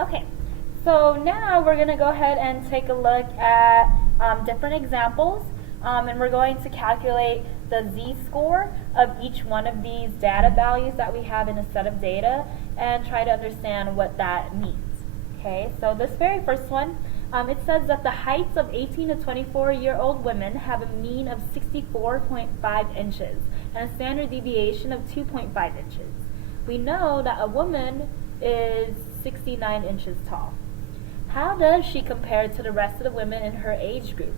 Okay, so now we're going to go ahead and take a look at different examples, and we're going to calculate the z-score of each one of these data values that we have in a set of data and try to understand what that means. Okay, so this very first one, it says that the heights of 18 to 24-year-old women have a mean of 64.5 inches and a standard deviation of 2.5 inches. We know that a woman is 69 inches tall. How does she compare to the rest of the women in her age group?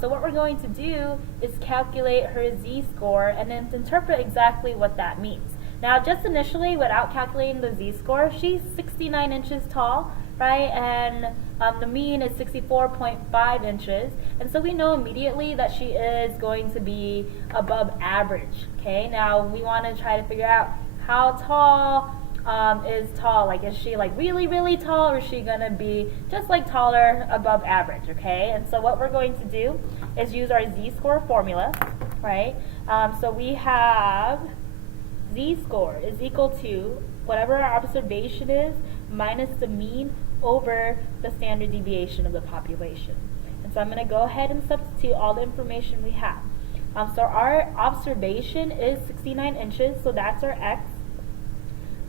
So what we're going to do is calculate her z-score and then interpret exactly what that means. Now, just initially, without calculating the z-score, she's 69 inches tall, right? And the mean is 64.5 inches. And so we know immediately that she is going to be above average, okay? Now, we want to try to figure out how tall is tall. Like, is she like really, really tall, or is she going to be just like taller, above average, okay? And so what we're going to do is use our z-score formula, right? So we have z-score is equal to whatever our observation is minus the mean over the standard deviation of the population. And so I'm going to go ahead and substitute all the information we have. So our observation is 69 inches, so that's our x,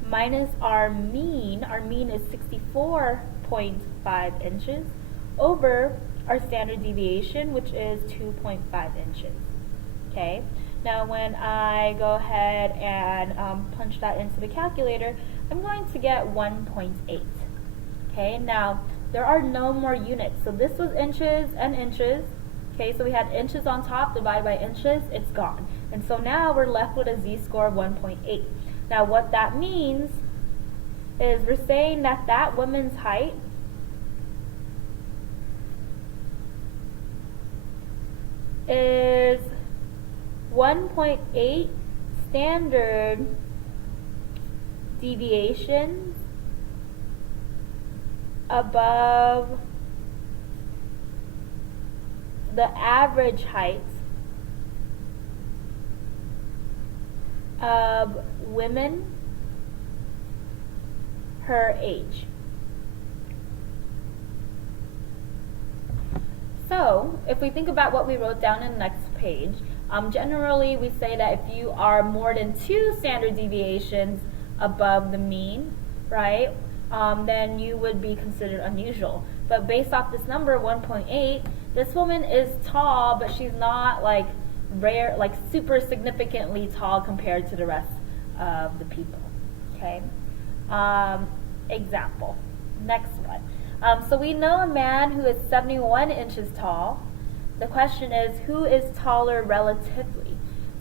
minus our mean is 64.5 inches, over our standard deviation, which is 2.5 inches. Okay, now when I go ahead and punch that into the calculator, I'm going to get 1.8. Okay, now there are no more units, so this was inches and inches. Okay, so we had inches on top divided by inches, it's gone. And so now we're left with a z-score of 1.8. Now what that means is we're saying that that woman's height is 1.8 standard deviations above the average height of women her age. So, if we think about what we wrote down in the next page, generally we say that if you are more than 2 standard deviations above the mean, right, then you would be considered unusual. But based off this number, 1.8, this woman is tall, but she's not like rare, like super significantly tall compared to the rest of the people. Okay. Example. Next one. So we know a man who is 71 inches tall. The question is, who is taller relatively?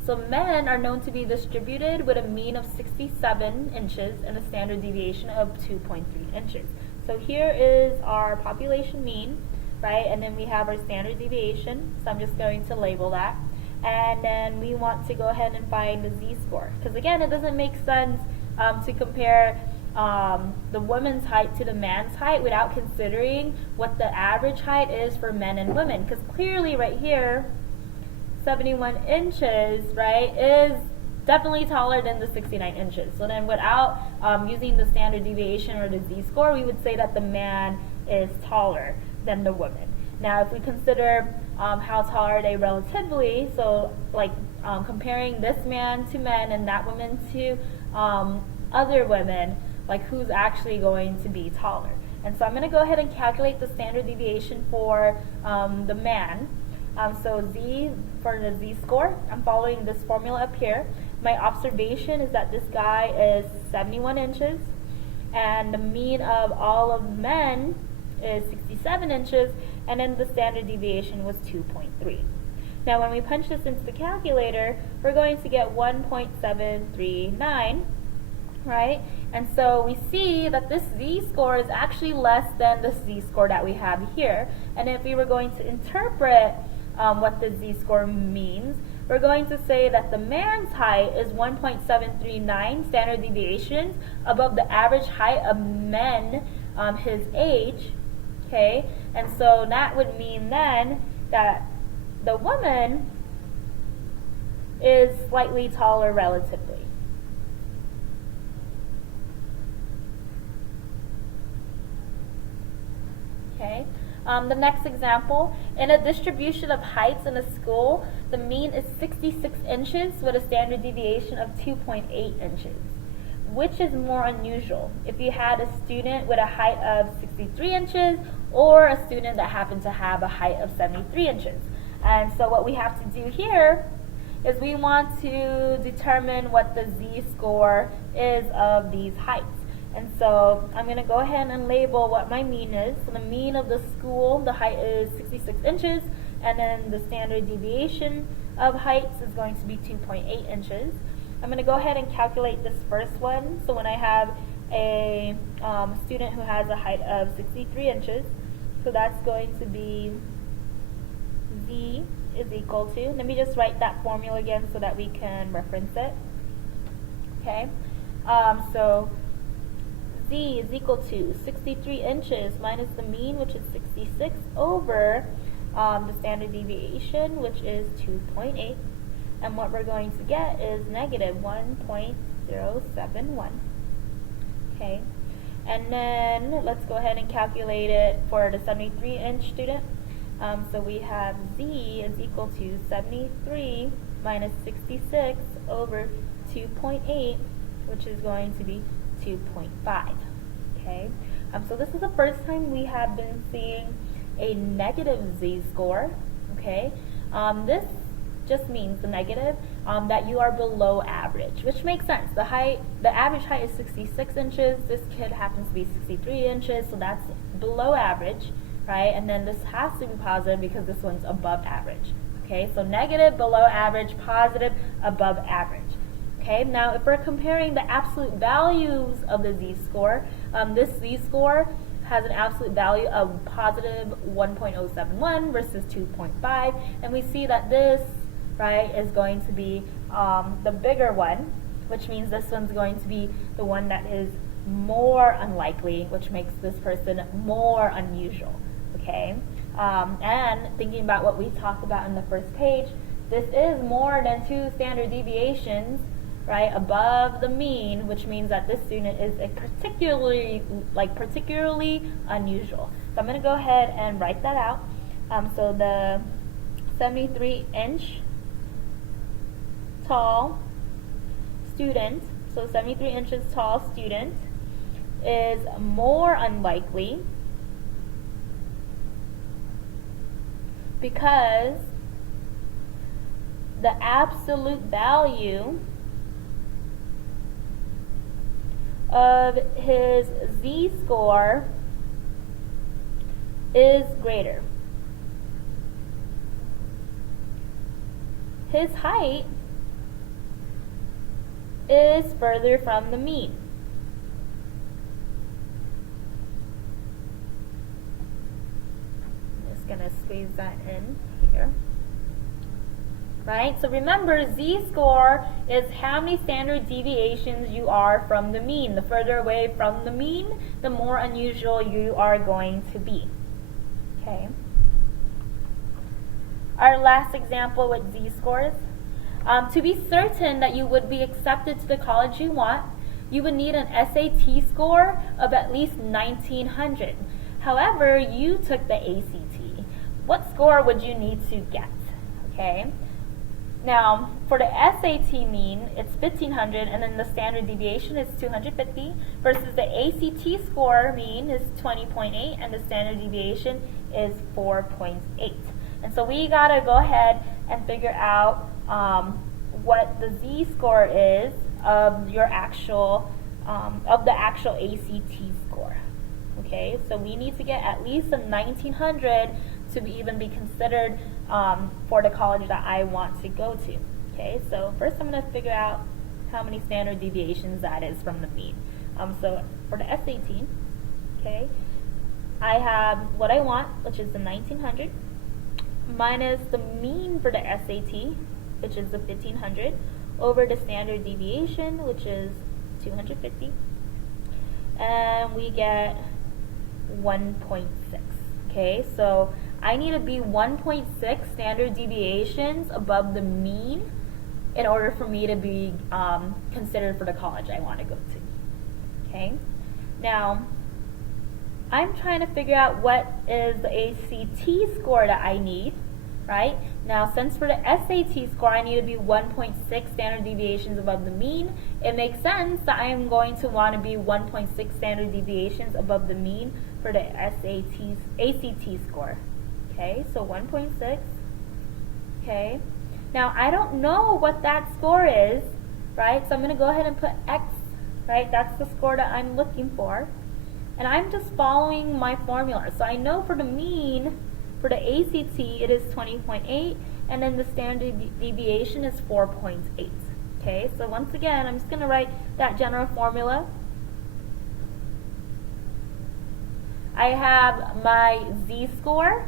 So men are known to be distributed with a mean of 67 inches and a standard deviation of 2.3 inches. So here is our population mean, right? And then we have our standard deviation. So I'm just going to label that. And then we want to go ahead and find the z-score. Because again, it doesn't make sense to compare the woman's height to the man's height without considering what the average height is for men and women. Because clearly right here, 71 inches, right, is definitely taller than the 69 inches. So then without using the standard deviation or the z-score, we would say that the man is taller than the woman. Now if we consider how tall are they relatively, so like comparing this man to men and that woman to other women, like who's actually going to be taller. And so I'm going to go ahead and calculate the standard deviation for the man. So z, for the z-score, I'm following this formula up here. My observation is that this guy is 71 inches, and the mean of all of men is 67 inches, and then the standard deviation was 2.3. Now when we punch this into the calculator, we're going to get 1.739, right? And so we see that this z-score is actually less than the z-score that we have here. And if we were going to interpret what the z-score means, we're going to say that the man's height is 1.739 standard deviations above the average height of men his age, okay? And so that would mean then that the woman is slightly taller relatively. Okay. The next example, in a distribution of heights in a school, the mean is 66 inches with a standard deviation of 2.8 inches. Which is more unusual? If you had a student with a height of 63 inches or a student that happened to have a height of 73 inches. And so what we have to do here is we want to determine what the z-score is of these heights. And so I'm going to go ahead and label what my mean is. So the mean of the school, the height is 66 inches, and then the standard deviation of heights is going to be 2.8 inches. I'm going to go ahead and calculate this first one. So when I have a student who has a height of 63 inches, so that's going to be z is equal to, let me just write that formula again so that we can reference it. Okay, so z is equal to 63 inches minus the mean, which is 66, over the standard deviation, which is 2.8. And what we're going to get is negative 1.071. Okay, and then let's go ahead and calculate it for the 73-inch student. So we have z is equal to 73 minus 66 over 2.8, which is going to be 2.5. Okay, so this is the first time we have been seeing a negative z-score. Okay, this just means the negative that you are below average, which makes sense. The average height is 66 inches. This kid happens to be 63 inches, so that's below average, right? And then this has to be positive because this one's above average. Okay, so negative, below average, positive, above average. Okay, now if we're comparing the absolute values of the z-score, this z-score has an absolute value of positive 1.071 versus 2.5, and we see that this, right, is going to be the bigger one, which means this one's going to be the one that is more unlikely, which makes this person more unusual. Okay, and thinking about what we talked about in the first page, this is more than 2 standard deviations, right, above the mean, which means that this student is a particularly unusual. So I'm going to go ahead and write that out. So the 73-inch tall student, so 73 inches tall student, is more unlikely because the absolute value of his z-score is greater. His height is further from the mean. I'm just going to squeeze that in here. Right? So remember, z-score is how many standard deviations you are from the mean. The further away from the mean, the more unusual you are going to be. Okay. Our last example with z-scores. To be certain that you would be accepted to the college you want, you would need an SAT score of at least 1900. However, you took the ACT. What score would you need to get? Okay. Now, for the SAT mean, it's 1500, and then the standard deviation is 250, versus the ACT score mean is 20.8, and the standard deviation is 4.8. And so we gotta go ahead and figure out what the z-score is of your actual the actual ACT score. Okay, so we need to get at least a 1900 to even be considered for the college that I want to go to. Okay, so first I'm going to figure out how many standard deviations that is from the mean. So for the SAT, okay, I have what I want, which is the 1900, minus the mean for the SAT, which is the 1500, over the standard deviation, which is 250, and we get 1.6. Okay, so I need to be 1.6 standard deviations above the mean in order for me to be considered for the college I want to go to. Okay, now I'm trying to figure out what is the ACT score that I need, right? Now, since for the SAT score I need to be 1.6 standard deviations above the mean, it makes sense that I am going to want to be 1.6 standard deviations above the mean for the ACT score. Okay, so 1.6. Okay, now I don't know what that score is, right? So I'm going to go ahead and put X, right? That's the score that I'm looking for. And I'm just following my formula. So I know for the mean, for the ACT, it is 20.8, and then the standard deviation is 4.8. Okay, so once again, I'm just going to write that general formula. I have my Z-score,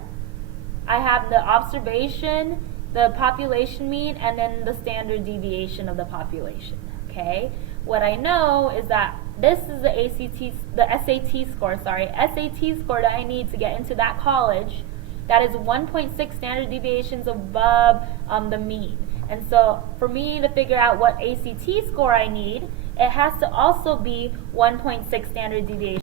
I have the observation, the population mean, and then the standard deviation of the population. Okay, what I know is that this is the SAT score that I need to get into that college. That is 1.6 standard deviations above the mean. And so for me to figure out what ACT score I need, it has to also be 1.6 standard deviations